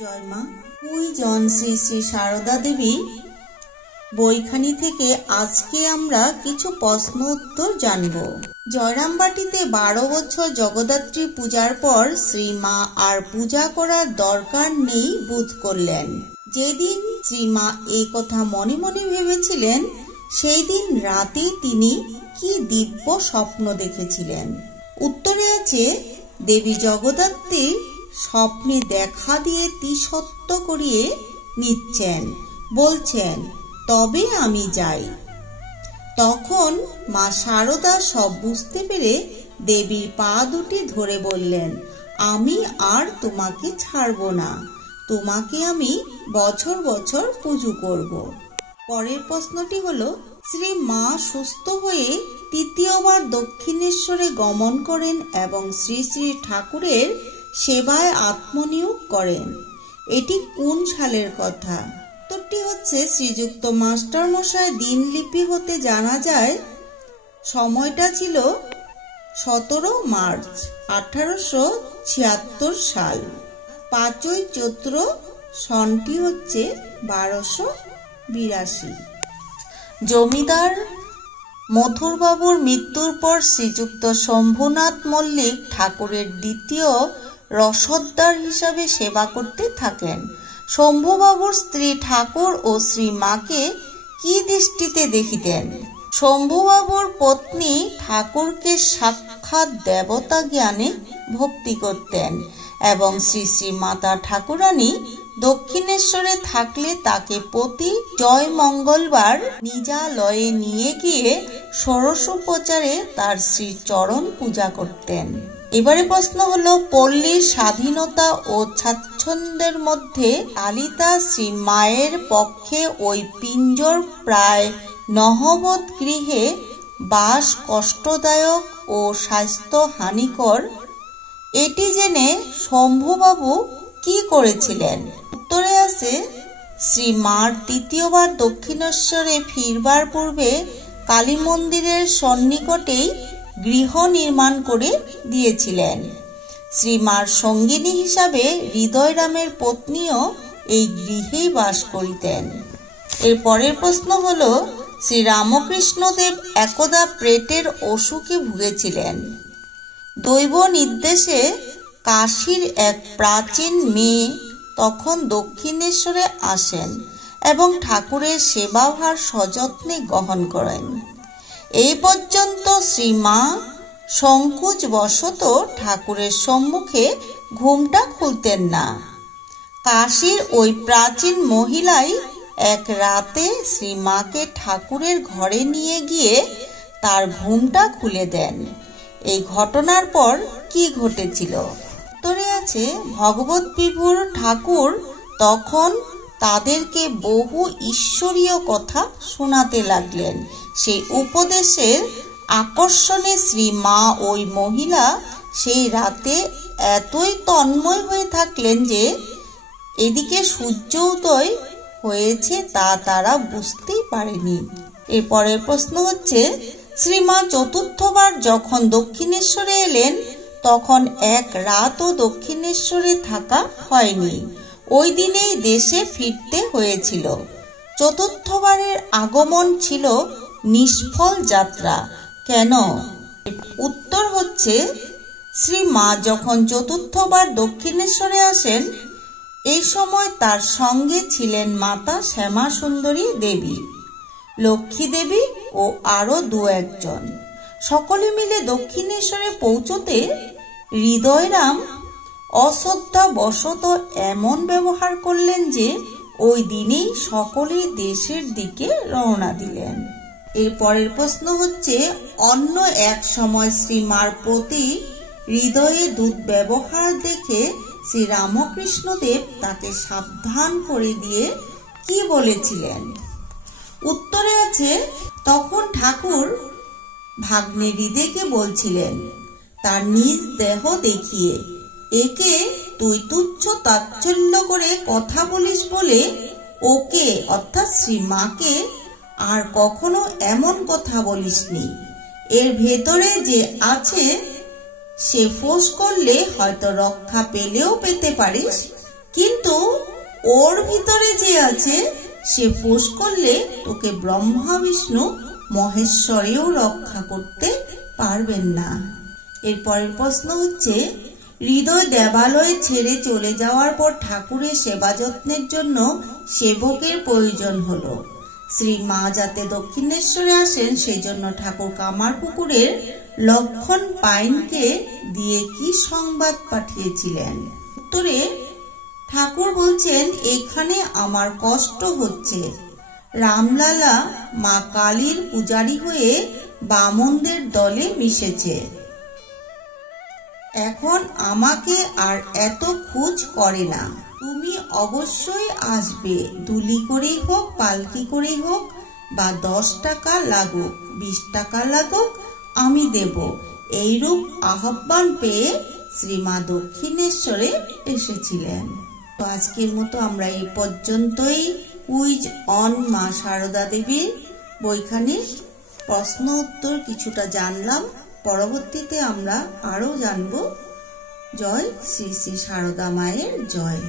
জয় মা। জন শ্রী শ্রী সারদা দেবী বইখানি থেকে আজকে আমরা কিছু প্রশ্ন উত্তর জানব। জয়রামবাটিতে 12 বছর জগদ্ধাত্রী পূজার পর শ্রীমা আর পূজা করার দরকার নেই বোধ করলেন। যেদিন শ্রীমা এই কথা মনে মনে ভেবেছিলেন, সেই দিন রাতে তিনি কি দিব্য স্বপ্ন দেখেছিলেন। উত্তরে আছে, দেবী জগদ্ধাত্রী স্বপ্নে দেখা দিয়ে তিসত্ব করিয়ে নিচ্ছেন, বলছেন তবে আমি যাই। তখন মা শারদা সব বুঝতে পেরে দেবীর পা দুটি ধরে বললেন, আমি আর তোমাকে ছাড়ব না, তোমাকে আমি বছর বছর পুজো করব। পরের প্রশ্নটি হলো, শ্রী মা সুস্থ হয়ে তৃতীয়বার দক্ষিণেশ্বরে গমন করেন এবং শ্রী শ্রী ঠাকুরের সেবায় আত্মনিয়োগ করেন। এটি কোন সালের কথা? উত্তরটি হচ্ছে, শ্রীযুক্ত মাস্টার মশাই দিনলিপি হতে জানা যায় সময়টা ছিল 17 মার্চ 1876 সাল। 5ই চৈত্র সনটি হচ্ছে 1282। জমিদার মথুরবাবুর মৃত্যুর পর শ্রীযুক্ত শম্ভুনাথ মল্লিক ঠাকুরের দ্বিতীয় রসদদার হিসাবে সেবা করতে থাকেন। শম্ভুবাবুর স্ত্রী ঠাকুর ও শ্রীমাকে কি দৃষ্টিতে দেখিতেন? শম্ভুবাবুর পত্নী ঠাকুরকে সাক্ষাৎ দেবতা জ্ঞানে ভক্তি করতেন এবং শ্রী শ্রী মাতা ঠাকুরানী দক্ষিণেশ্বরে থাকলে তাকে প্রতি জয় মঙ্গলবার নিজালয়ে নিয়ে গিয়ে ষোড়শোপচারে তার শ্রী চরণ পূজা করতেন। এবারে প্রশ্ন হলো, পল্লীর স্বাধীনতা ও স্বাচ্ছন্দ্যের মধ্যে লালিতা শ্রী মায়ের পক্ষে ওই পিঞ্জর প্রায় নহবৎ গৃহে বাস কষ্টদায়ক ও স্বাস্থ্য হানিকর, এটি জেনে শম্ভুবাবু কি করেছিলেন? উত্তরে আছে, শ্রী মার তৃতীয়বার দক্ষিণেশ্বরে ফিরবার পূর্বে কালী মন্দিরের সন্নিকটেই গৃহ নির্মাণ করে দিয়েছিলেন। শ্রীমার সঙ্গিনী হিসাবে হৃদয়রামের পত্নীও এই গৃহেই বাস করিতেন। এর পরের প্রশ্ন হল, শ্রী রামকৃষ্ণদেব একদা পেটের অসুখে ভুগেছিলেন। দৈব নির্দেশে কাশীর এক প্রাচীন মেয়ে তখন দক্ষিণেশ্বরে আসেন এবং ঠাকুরের সেবাভার সযত্নে গ্রহণ করেন। এই পর্যন্ত শ্রীমা সংকোচ বশত ঠাকুরের সম্মুখে ঘুমটা খুলতেন না। কাশীর ওই প্রাচীন মহিলাই এক রাতে শ্রীমাকে ঠাকুরের ঘরে নিয়ে গিয়ে তার ঘুমটা খুলে দেন। এই ঘটনার পর কি ঘটেছিল? উত্তরে আছে, ভগবত বিভুর ঠাকুর তখন তাদেরকে বহু ঈশ্বরীয় কথা শোনাতে লাগলেন। সেই উপদেশের আকর্ষণে শ্রী মা ওই মহিলা সেই রাতে এতই তন্ময় হয়ে থাকলেন যে এদিকে সূর্য উদয় হয়েছে তা তারা বুঝতেই পারেনি। এরপরের প্রশ্ন হচ্ছে, শ্রীমা চতুর্থবার যখন দক্ষিণেশ্বরে এলেন তখন এক রাতও দক্ষিণেশ্বরে থাকা হয়নি। ওই দিনেই দেশে ফিরতে হয়েছিল। চতুর্থবারের আগমন ছিল নিষ্ফল যাত্রা। কেন? উত্তর হচ্ছে, শ্রীমা যখন চতুর্থবার দক্ষিণেশ্বরে আসেন, এই সময় তার সঙ্গে ছিলেন মাতা শ্যামা সুন্দরী দেবী, লক্ষ্মী দেবী ও আরো 2-1 জন। সকলে মিলে দক্ষিণেশ্বরে পৌঁছতে হৃদয়রাম অশ্রদ্ধা বশত এমন ব্যবহার করলেন যে ওই দিনেই সকলে দেশের দিকে রওনা দিলেন। এর পরের প্রশ্ন হচ্ছে, অন্য এক সময় শ্রীমার প্রতি হৃদয়ে দুর্ব্যবহার দেখে শ্রী রামকৃষ্ণদেব তাকে সাবধান করে দিয়ে কি বলেছিলেন? উত্তরে আছে, তখন ঠাকুর ভাগ্নে হৃদয়কে বলছিলেন, তার নিজ দেহ দেখিয়ে, একে তুই তুচ্ছ তাচ্ছল্য করে কথা বলিস বলে ওকে অর্থাৎ শ্রীমাকে আর কখনো এমন কথা বলিসনি। এর ভেতরে যে আছে সে ফোঁস করলে হয়তো রক্ষা পেলেও পেতে পারিস, কিন্তু ওর ভিতরে যে আছে সে ফোঁস করলে তোকে ব্রহ্মা বিষ্ণু মহেশ্বরেও রক্ষা করতে পারবেন না। এর পরের প্রশ্ন হচ্ছে, হৃদয় দেবালয় ছেড়ে চলে যাওয়ার পর ঠাকুরের সেবা যত্নের জন্য সেবকের প্রয়োজন হলো। শ্রী মা যাতে দক্ষিণেশ্বরে আসেন সেই জন্য ঠাকুর কামারপুকুরের লক্ষণ পাইনকে দিয়ে কি সংবাদ পাঠিয়েছিলেন? উত্তরে ঠাকুর বলছেন, এখানে আমার কষ্ট হচ্ছে। রামলালা মা কালীর পূজারী হয়ে বামনদের দলে মিশেছে। এখন আমাকে আর এত খোঁজ করে না। তুমি অবশ্যই আসবে, দুলি করেই হোক, পালকি করেই হোক, বা 10 টাকা লাগুক, 20 টাকা লাগুক, আমি দেব। এইরূপ আহ্বান পেয়ে শ্রীমা দক্ষিণেশ্বরে এসেছিলেন। তো আজকের মতো আমরা এই পর্যন্তই কুইজ অন মা সারদা দেবীর বইখানির প্রশ্ন উত্তর কিছুটা জানলাম। পরবর্তীতে আমরা আরো জানব। জয় শ্রী শ্রী সারদা মায়ের জয়।